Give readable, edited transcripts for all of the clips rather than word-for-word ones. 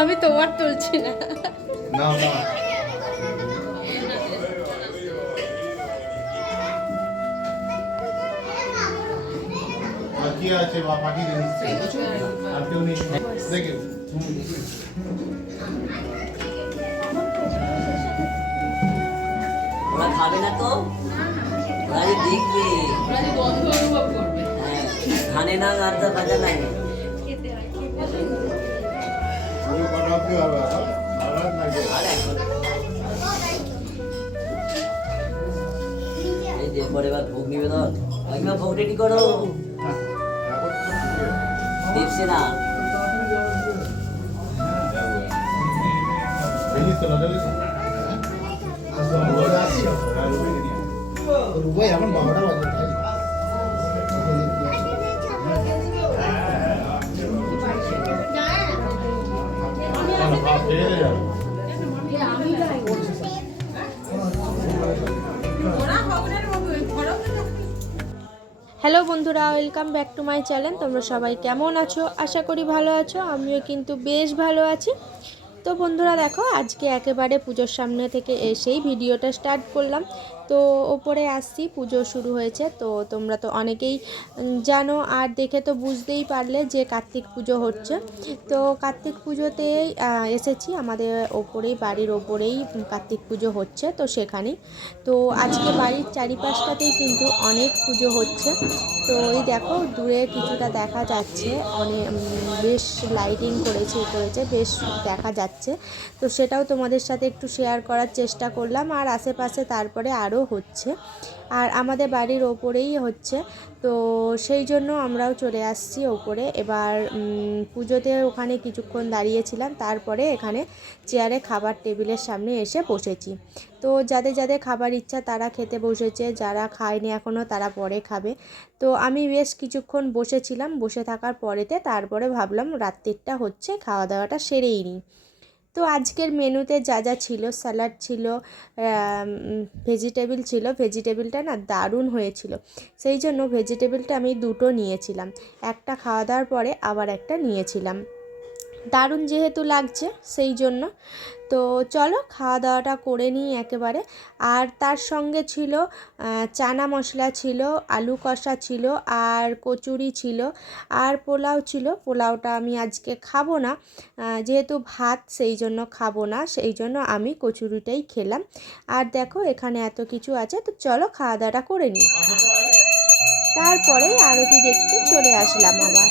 আমি তোমার তুলছি না। কি আছে বা পাঠিয়ে দিন আর কেউ নেই দেখে ওরা খাবে না তো, ওরা দেখবে, ওরা গন্ধ অনুভব করবে। হ্যাঁ, খানে না আর তো বাজা নাই। এই যে পরে এবার ভোগ নিবেদন, ভোগ রেডি করো। দিচ্ছে না এখন 12টা বাজে। হ্যালো বন্ধুরা, welcome back to my channel. তোমরা সবাই কেমন আছো? আশা করি ভালো আছো। আমিও কিন্তু বেশ ভালো আছি। তো বন্ধুরা দেখো, আজকে একেবারে পুজোর সামনে থেকে এসেই ভিডিওটা স্টার্ট করলাম। তো ওপরে আসছি, পুজো শুরু হয়েছে। তো তোমরা তো অনেকেই জানো আর দেখে তো বুঝতেই পারলে যে কার্তিক পুজো হচ্ছে। তো কার্তিক পুজোতেই এসেছি, আমাদের ওপরেই, বাড়ির ওপরেই কার্তিক পুজো হচ্ছে। তো সেখানেই তো আজকে বাড়ির চারিপাশটাতেই কিন্তু অনেক পুজো হচ্ছে। তো এই দেখো দূরে কিছুটা দেখা যাচ্ছে, অনেক বেশ লাইটিং করেছে, বেশ দেখা যাচ্ছে। তো সেটাও তোমাদের সাথে একটু শেয়ার করার চেষ্টা করলাম। আর আশেপাশে তারপরে আরও হচ্ছে, আর আমাদের বাড়ির ওপরেই হচ্ছে। তো সেই জন্য আমরাও চলে আসছি ওপরে। এবার পুজোতে ওখানে কিছুক্ষণ দাঁড়িয়েছিলাম, তারপরে এখানে চেয়ারে খাবার টেবিলের সামনে এসে বসেছি। তো যাদের যাদের খাবার ইচ্ছা তারা খেতে বসেছে, যারা খায়নি এখনও তারা পরে খাবে। তো আমি বেশ কিছুক্ষণ বসেছিলাম, বসে থাকার পরেতে তারপরে ভাবলাম রাত্রিটা হচ্ছে, খাওয়া দাওয়াটা সেরেই নিই। তো আজকের মেনুতে যা যা ছিল, স্যালাড ছিল, ভেজিটেবিল ছিল। ভেজিটেবিলটা না দারুণ হয়েছিল, সেই জন্য ভেজিটেবিলটা আমি দুটো নিয়েছিলাম। একটা খাওয়া দাওয়ার পরে আবার একটা নিয়েছিলাম, দারুণ যেহেতু লাগছে সেই জন্য। তো চলো খাওয়া দাওয়াটা করে নিই একেবারে। আর তার সঙ্গে ছিল চানা মশলা ছিল, আলু কষা ছিল, আর কচুরি ছিল, আর পোলাও ছিল। পোলাওটা আমি আজকে খাবো না, যেহেতু ভাত, সেই জন্য খাবো না, সেই জন্য আমি কচুরিটাই খেলাম। আর দেখো এখানে এত কিছু আছে। তো চলো খাওয়া দাওয়াটা করে নিই, তারপরেই আরতি দেখতে চলে আসলাম আবার।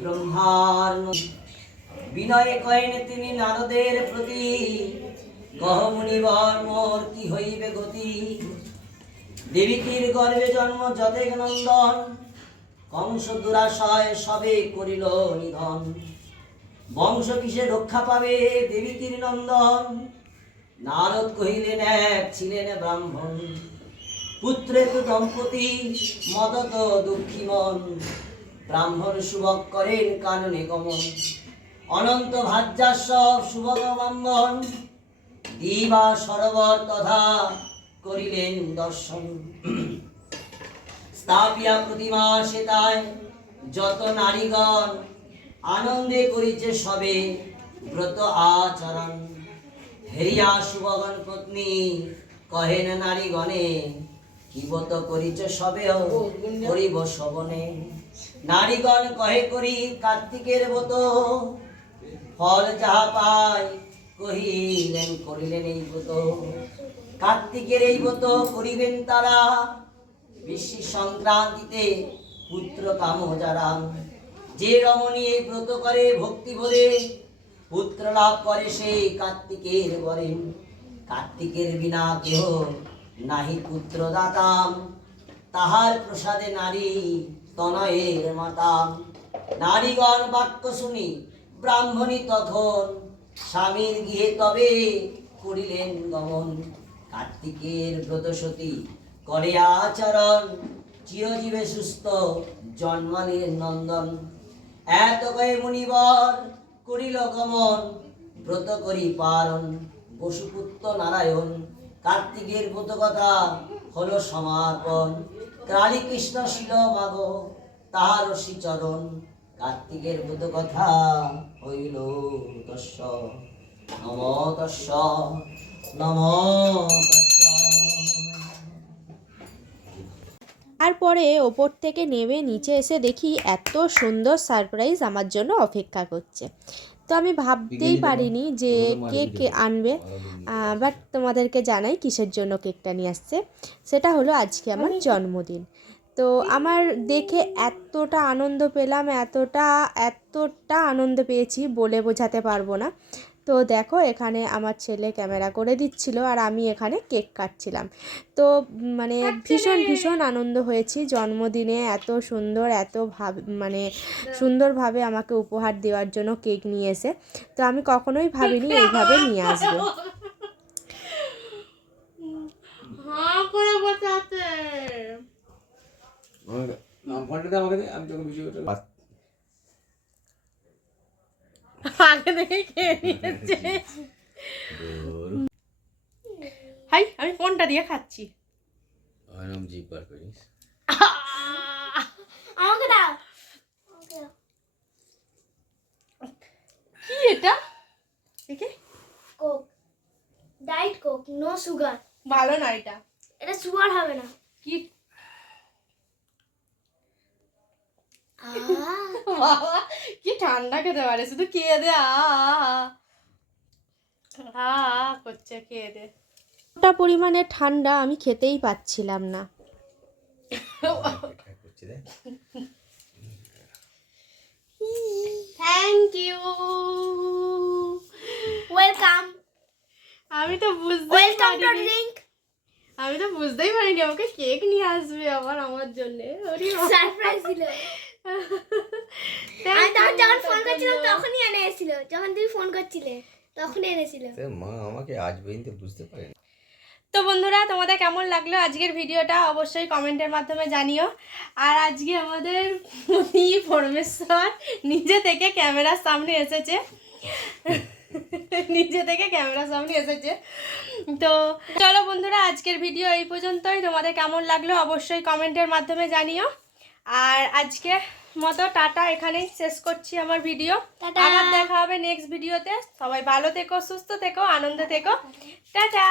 ব্রহ্মার বিনয়ে কহেন তিনি নারদের প্রতি, গহমুনিবর মোর কি হইবে গতি। দেবীকির গর্ভে জন্ম যদেক নন্দন, কংস দুরাশয় সবে করিল নিধন। বংশ কিসে রক্ষা পাবে দেবীকির নন্দন, নারদ কহিলেন এক ছিলেন ব্রাহ্মণ। পুত্রে তো দম্পতি মদত দুঃখী মন, ব্রাহ্মণ শুভক করেন কাননে গমন। অনন্ত ভাজ্যাস শুভক ব্রাহ্মণ, দিবা সরোবর তথা করিলেন দর্শন। স্থাপিয়া প্রতিমা সেতায় যত নারীগণ, আনন্দে করিছে সবে ব্রত আচরণ। হেরিয়া শুভগণ পত্নী কহেন নারীগণে, কি ব্রত করিছ সবেও করিব শবনে। নারীগণ কহে করি কার্তিকের ব্রত, ফল যাহা পাই কহিলেন করিলেন এই ব্রত। কার্তিকের এই ব্রত করিবেন তারা, বিশ্ব সংক্রান্তিতে পুত্র কাম যারা। যে রমণী এই ব্রত করে ভক্তি ভরে, পুত্র লাভ করে সেই কার্তিকের বরে। কার্তিকের বিনা কেহ নাহি পুত্র দাতাম, তাহার প্রসাদে নারী তনয়ের মাতাম। নারীগণ বাক্য শুনি ব্রাহ্মণী তখন, স্বামীর গৃহে তবে করিলেন গমন। কার্তিকের ব্রত সতী করে আচরণ, চিরজীবে সুস্থ জন্মালেন নন্দন। এত কয়ে মুনিবর করিল গমন, ব্রত করি পালন বসুপুত্র নারায়ণ। কার্তিকের ব্রত কথা হলো সমাপন, কালী কৃষ্ণ শিল মাগ তাহার শ্রীচরণ। কার্তিকের ব্রত কথা হইল তস্য নম তস্য নম তস্য। আর পরে ওপর থেকে নেমে নিচে এসে দেখি এত সুন্দর সারপ্রাইজ আমার জন্য অপেক্ষা করছে। তো আমি ভাবতেই পারিনি যে কেক আনবে, বাট তোমাদেরকে জানাই কিসের জন্য কেকটা নিয়ে আসছে। সেটা হলো আজকে আমার জন্মদিন। তো আমার দেখে এতটা আনন্দ পেলাম, এতটা আনন্দ পেয়েছি বলে বোঝাতে পারবো না। তো দেখো এখানে আমার ছেলে ক্যামেরা করে দিচ্ছিল আর আমি এখানে কেক কাটছিলাম। তো মানে ভীষণ আনন্দ হয়েছি জন্মদিনে, এত সুন্দর মানে সুন্দরভাবে আমাকে উপহার দেওয়ার জন্য কেক নিয়ে এসে। তো আমি কখনোই ভাবিনি এইভাবে নিয়ে আসবে। আগে থেকে খেয়ে নিয়েছে। হাই আমি কোনটা দিয়ে খাচ্ছি? আমাকে দাও। কি এটা দেখে? Coke, diet Coke, no sugar. ভালো না এটা। এটা সুগার হবে না। কি আহ, বাবা কি ঠান্ডা খেতে পারে, শুধু খেয়ে দে করছে, খেয়ে দে। ওটা পরিমাণে ঠান্ডা আমি খেতেই পাচ্ছিলাম না। Thank you. ওয়েলকাম। আমি তো ওয়েলকাম টু ড্রিঙ্ক। বুঝতেই পারিনি আমাকে কেক নিয়ে আসবে আবার আমার জন্য। সারপ্রাইজ ছিল। আমি তখন যখন ফোন করছিলাম তখনই এনে এসেছিল, যখন তুমি ফোন করছিলে তখনই এনেছিল। মা আমাকে আজ পর্যন্ত বুঝতে পারেনি। তো বন্ধুরা তোমাদের কেমন লাগলো আজকের ভিডিওটা অবশ্যই কমেন্টের মাধ্যমে জানিও। আর আজকে আমাদের পরমেশ্বর নিজে থেকে ক্যামেরার সামনে এসেছে, তো চলো বন্ধুরা আজকের ভিডিও এই পর্যন্তই। তোমাদের কেমন লাগলো অবশ্যই কমেন্টের মাধ্যমে জানিও। আর আজকে মতো টাটা, এখানেই শেষ করছি আমার ভিডিও। টাটা। আবার দেখা হবে নেক্সট ভিডিওতে। সবাই ভালো থেকো, সুস্থ থেকো, আনন্দে থেকো। টাটা।